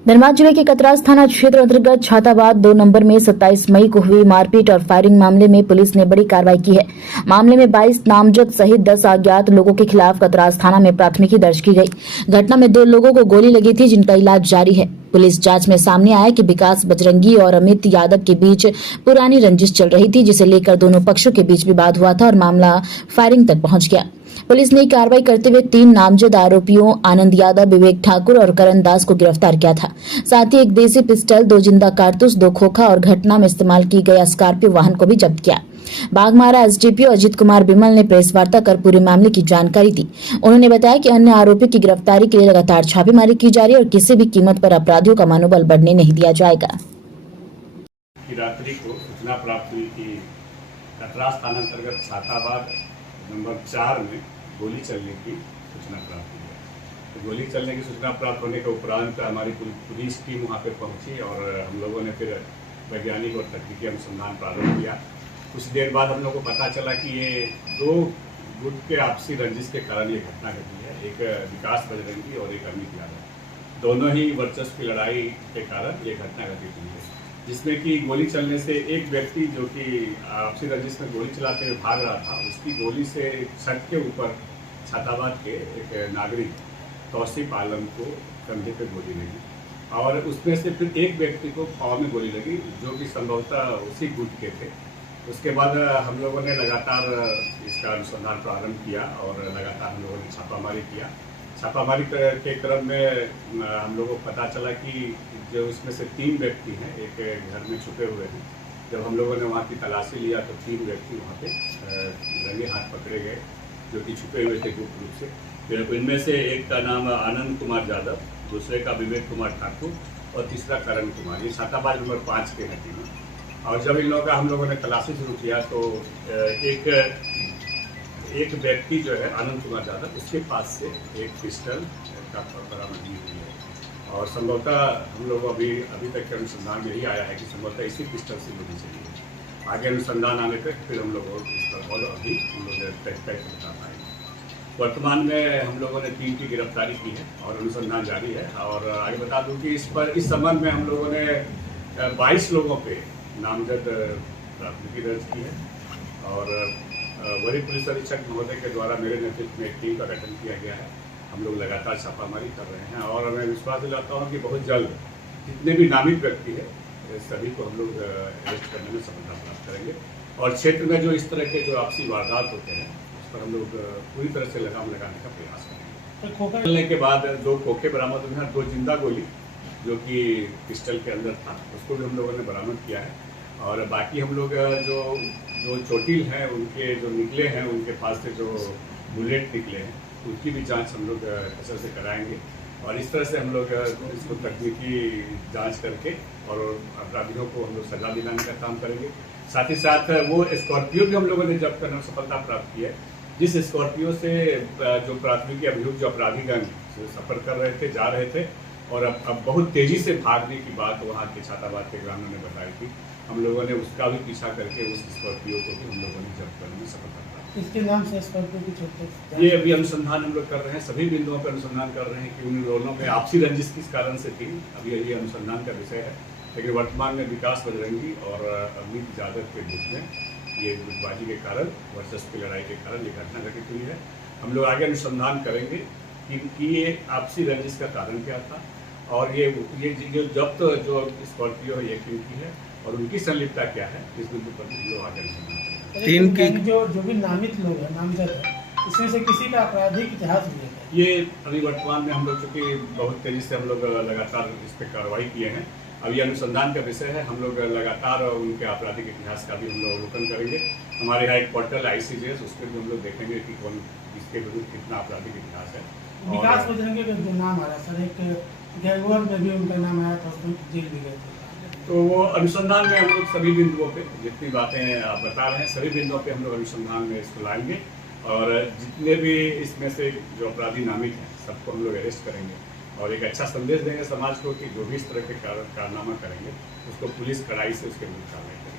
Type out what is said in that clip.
धनबाद जिले के कतरास थाना क्षेत्र अंतर्गत छाताबाद 2 नंबर में 27 मई को हुई मारपीट और फायरिंग मामले में पुलिस ने बड़ी कार्रवाई की है। मामले में 22 नामजद सहित 10 अज्ञात लोगों के खिलाफ कतरास थाना में प्राथमिकी दर्ज की गई। घटना में 2 लोगों को गोली लगी थी, जिनका इलाज जारी है। पुलिस जांच में सामने आया कि विकास बजरंगी और अमित यादव के बीच पुरानी रंजिश चल रही थी, जिसे लेकर दोनों पक्षों के बीच विवाद हुआ था और मामला फायरिंग तक पहुंच गया। पुलिस ने कार्रवाई करते हुए 3 नामजद आरोपियों आनंद यादव, विवेक ठाकुर और करण दास को गिरफ्तार किया था। साथ ही एक देसी पिस्टल, 2 जिंदा कारतूस, 2 खोखा और घटना में इस्तेमाल की गई स्कॉर्पियो वाहन को भी जब्त किया। बाघमारा एसडीपीओ अजित कुमार बिमल ने प्रेस वार्ता कर पूरे मामले की जानकारी दी। उन्होंने बताया कि अन्य आरोपियों की गिरफ्तारी के लिए लगातार छापेमारी की जा रही है और किसी भी कीमत पर अपराधियों का मनोबल बढ़ने नहीं दिया जाएगा। रात्रि को सूचना प्राप्त हुई कि कतरास थाना अंतर्गत छाताबाद नंबर 4 में गोली चलने की सूचना प्राप्त हुई है। तो गोली चलने की सूचना प्राप्त होने के उपरांत हमारी पुलिस टीम वहां पे पहुंची और हम लोगों ने फिर वैज्ञानिक और तकनीकी अनुसंधान प्रारंभ किया। कुछ देर बाद हम लोग को पता चला कि ये 2 गुट के आपसी रंजिश के कारण ये घटना घटी है। एक विकास बजरंगी और एक अमित यादव, दोनों ही वर्चस्व की लड़ाई के कारण ये घटना घटित हुई है, जिसमें कि गोली चलने से एक व्यक्ति जो कि आपसी रंजिश में गोली चलाते हुए भाग रहा था, उसकी गोली से छत के ऊपर छाताबाद के एक नागरिक तौसीफ आलम को कंधे पे गोली लगी और उसमें से फिर एक व्यक्ति को पाँव में गोली लगी, जो कि संभवतः उसी गुट के थे। उसके बाद हम लोगों ने लगातार इसका अनुसंधान प्रारंभ किया और लगातार हम लोगों ने छापामारी किया। छापामारी के क्रम में हम लोगों को पता चला कि जो इसमें से 3 व्यक्ति हैं, एक घर में छुपे हुए हैं। जब हम लोगों ने वहाँ की तलाशी लिया तो 3 व्यक्ति वहाँ पे रंगे हाथ पकड़े गए, जो कि छुपे हुए थे गुप्त रूप से। फिर इनमें से एक का नाम आनंद कुमार यादव, दूसरे का विवेक कुमार ठाकुर और तीसरा करण कुमार। ये छाताबाद नंबर 5 के हैं तीनों। और जब इन लोगों का हम लोगों ने तलाशी शुरू किया तो एक व्यक्ति जो है आनंद कुमार यादव, उसके पास से एक पिस्टल का बरामदगी हुई है और संभवतः हम लोग अभी तक के अनुसंधान यही आया है कि संभवतः इसी पिस्टल से गोली चली है। आगे अनुसंधान आने तक फिर हम लोग इस पर और अभी हम लोग तय बता पाएंगे। वर्तमान में हम लोगों ने 3 की गिरफ्तारी की है और अनुसंधान जारी है। और आगे बता दूं कि इस संबंध में हम लोगों ने 22 लोगों पे नामजद प्राथमिकी दर्ज की है और वरीय पुलिस अधीक्षक महोदय के द्वारा मेरे नेतृत्व में एक टीम का गठन किया गया है। हम लोग लगातार छापामारी कर रहे हैं और मैं विश्वास दिलाता हूँ कि बहुत जल्द जितने भी नामित व्यक्ति है सभी को हम लोग अरेस्ट करने में सफलता प्राप्त करेंगे और क्षेत्र में जो इस तरह के जो आपसी वारदात होते हैं उस पर हम लोग पूरी तरह से लगाम लगाने का प्रयास करेंगे। खोखा चलने के बाद 2 खोखे बरामद हुए हैं, 2 जिंदा गोली जो कि पिस्टल के अंदर था, उसको भी हम लोगों ने बरामद किया है। और बाकी हम लोग जो चोटिल हैं उनके जो निकले हैं, उनके पास से जो बुलेट निकले हैं, उनकी भी जांच हम लोग कसर से कराएंगे और इस तरह से हम लोग इसको तकनीकी जांच करके और अपराधियों को हम लोग सजा दिलाने का काम करेंगे। साथ ही साथ वो स्कॉर्पियो भी हम लोगों ने जब्त करने में सफलता प्राप्त की है, जिस स्कॉर्पियो से जो प्राथमिकी अभियुक्त जो अपराधीगण सफर कर रहे थे, जा रहे थे और अब बहुत तेजी से भागने की बात वहाँ के छाताबाद के ग्रामीणों ने बताई थी। हम लोगों ने उसका भी पीछा करके उस स्कॉर्पियो को भी हम लोगों ने जब्त करने में सफलता प्राप्त। इसके नाम से स्कॉर्पियो की चोटें ये अभी अनुसंधान हम लोग कर रहे हैं, सभी बिंदुओं पर अनुसंधान कर रहे हैं कि उन दोनों में आपसी रंजिश किस कारण से थी। अभी ये अनुसंधान का विषय है, लेकिन वर्तमान में विकास बजरंगी और अमित यादव के बीच में ये गुटबाजी के कारण, वर्चस्व की लड़ाई के कारण ये घटना घटित हुई है। हम लोग आगे अनुसंधान करेंगे कि ये आपसी रंजिश का कारण क्या था और ये जब्त जो स्कॉर्पियो है ये क्यों की है और उनकी संलिप्तता क्या है, इस बिंदु पर हम लोग आगे अनुसंधान करेंगे। 3 की जो भी नामित लोग हैं, नामजद है, इसमें से किसी का आपराधिक इतिहास भी है? ये अभी वर्तमान में हम लोग चूँकि बहुत तेज़ी से हम लोग लगातार इस पर कार्रवाई किए हैं, अब ये अनुसंधान का विषय है। हम लोग लगातार उनके आपराधिक इतिहास का भी हम लोग अवलोकन करेंगे। हमारे यहाँ एक पोर्टल ICJS, उस पर भी हम लोग देखेंगे कि कौन इसके विरुद्ध कितना आपराधिक इतिहास है। विकास बजरंगी का जो नाम आया सर, एक गैंगवार में भी उनका नाम आया था, उसमें जेल भी गए थे। तो वो अनुसंधान में हम लोग सभी बिंदुओं पे जितनी बातें आप बता रहे हैं, सभी बिंदुओं पे हम लोग अनुसंधान में इसको लाएंगे और जितने भी इसमें से जो अपराधी नामित हैं सबको हम लोग अरेस्ट करेंगे और एक अच्छा संदेश देंगे समाज को कि जो भी इस तरह के कारनामा करेंगे उसको पुलिस कड़ाई से उसके विरुद्ध कार्रवाई करेगी।